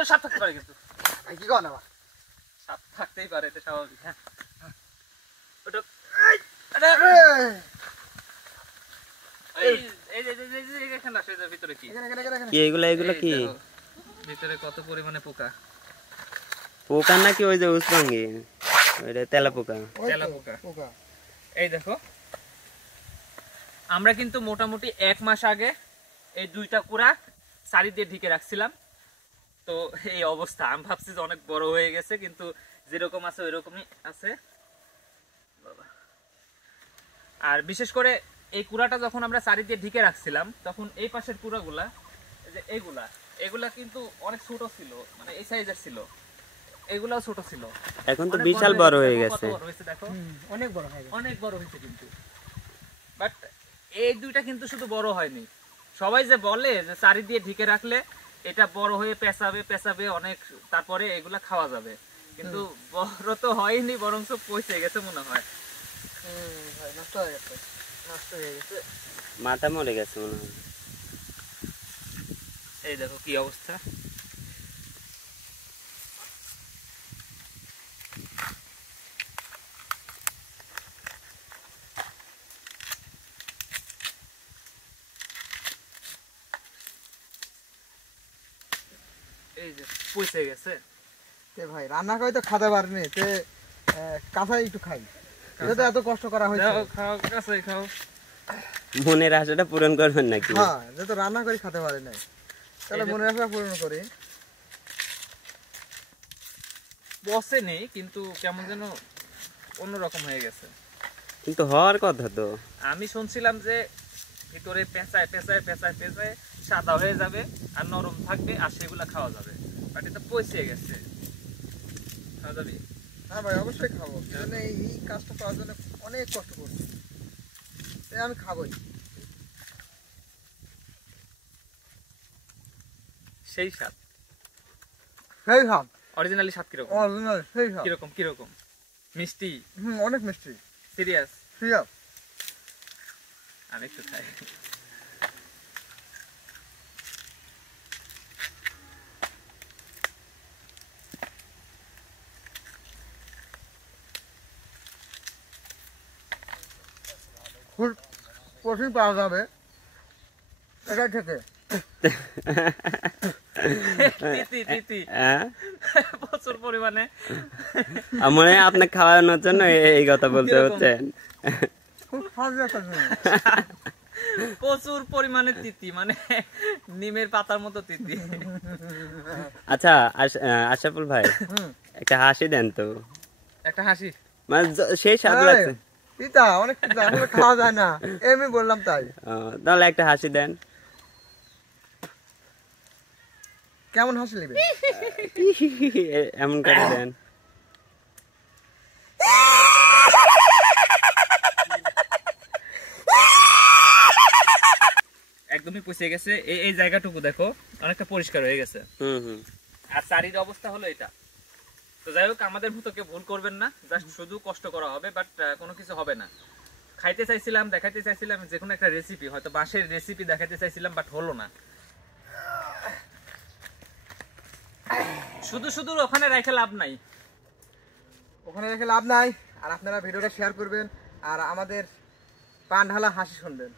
ভিতরে সাপ থাকতে পারে কিন্তু কি কর না সাপ থাকতেই পারে, এটা স্বাভাবিক। হ্যাঁ ওটা ভিতরে কি এগুলা কি ভিতরে কত পরিমাণে পোকা। পোকা নাকি ওই যে উসপাঙ্গি, ওইটা তেলা পোকা। এই দেখো আমরা কিন্তু মোটামুটি 1 মাস আগে এই 2টা কুড়া সারি দিয়ে ঢেকে রাখছিলাম, তো এই অবস্থা। আমি ভাবছি যে অনেক বড় হয়ে গেছে, কিন্তু যেরকম আছে ওইরকমই আছে। আর বিশেষ করে এই কুড়াটা যখন আমরা সারি দিয়ে ঢেকে রাখছিলাম, তখন এই পাশের কুড়াগুলা, এই যে এগুলা কিন্তু অনেক ছোট ছিল, মানে এই সাইজের ছিল, এগুলাও ছোট ছিল। এখন তো বিশাল বড় হয়ে গেছে, দেখো অনেক বড় হয়েছে কিন্তু। বাট এই 2টা কিন্তু শুধু বড় হয়নি, সবাই যে বলে যে সারি দিয়ে ঢেকে রাখলে এটা বড় হয়ে পেঁচাবে অনেক, তারপরে এগুলা খাওয়া যাবে, কিন্তু বড় তো হয়নি, বরং সব পচে গেছে মনে হয়। নষ্ট হয়ে গেছে মাথা মরে গেছে মনে হয়। এই দেখো কি অবস্থা। এই যে পচে গেছে। ভাই রান্না করে তো খেতে পারিনি, কাঁচাই একটু খাই, এত কষ্ট করা হয়েছে। খাও কাঁচাই খাও, মনের আশাটা পূরণ করবেন নাকি? হ্যাঁ, যেহেতু রান্না করে খেতে পারি নাই, তাহলে মনের আশা পূরণ করি। বসে নেই, কিন্তু কেমন যেন অন্যরকম হয়ে গেছে। কিন্তু হওয়ার কথা তো। আমি শুনছিলাম যে ভিতরে পেঁচায় সাদা হয়ে যাবে আর নরম থাকবে, আর সেগুলা খাওয়া যাবে, বাট এটা পচে গেছে। খাওয়া যাবে? হ্যাঁ ভাই, অবশ্যই খাবো। এই কাজটা করার জন্য অনেক কষ্ট করছি, আমি খাবোই। সেই স্বাদ, সেই স্বাদ, অরিজিনালি স্বাদ কিরকম? অরিজিনাল সেই স্বাদ। কিরকম মিষ্টি? অনেক মিষ্টি। সিরিয়াস? আমি একটু খাই। ফুল প্রোটিন পাওয়া যাবে এটা থেকে। প্রচুর পরিমাণে, মানে আপনি খাওয়ানোর জন্য এই কথা বলতে হচ্ছেন। প্রচুর পরিমাণে তিতি, মানে নিমের পাতার মতো তিতি। আচ্ছা আশরাফুল ভাই, একটা হাসি দেন তো। একটা হাসি? মানে সেই স্বাদ লাগছে। তিতা, অনেক তিতা, খাওয়া যায় না, এমনি বললাম তাই। তাহলে একটা হাসি দেন। কেমন হাসি নেবে? এমন করে দেন। একদমই পচে গেছে। এই জায়গাটুকু দেখো অনেকটা পরিষ্কার হয়ে গেছে। আর চারির অবস্থা হলো এটা। তো যাই হোক, আমাদের মতো কেউ ভুল করবেন না, জাস্ট শুধু কষ্ট করা হবে, বাট কোনো কিছু হবে না। খাইতে চাইছিলাম, দেখাইতে চাইছিলাম যে কোনো একটা রেসিপি, হয়তো বাঁশের রেসিপি দেখাইতে চাইছিলাম, বাট হলো না। শুধু ওখানে রেখে লাভ নাই, আর আপনারা ভিডিওটা শেয়ার করবেন আর আমাদের পান ঢালা হাসি শুনবেন।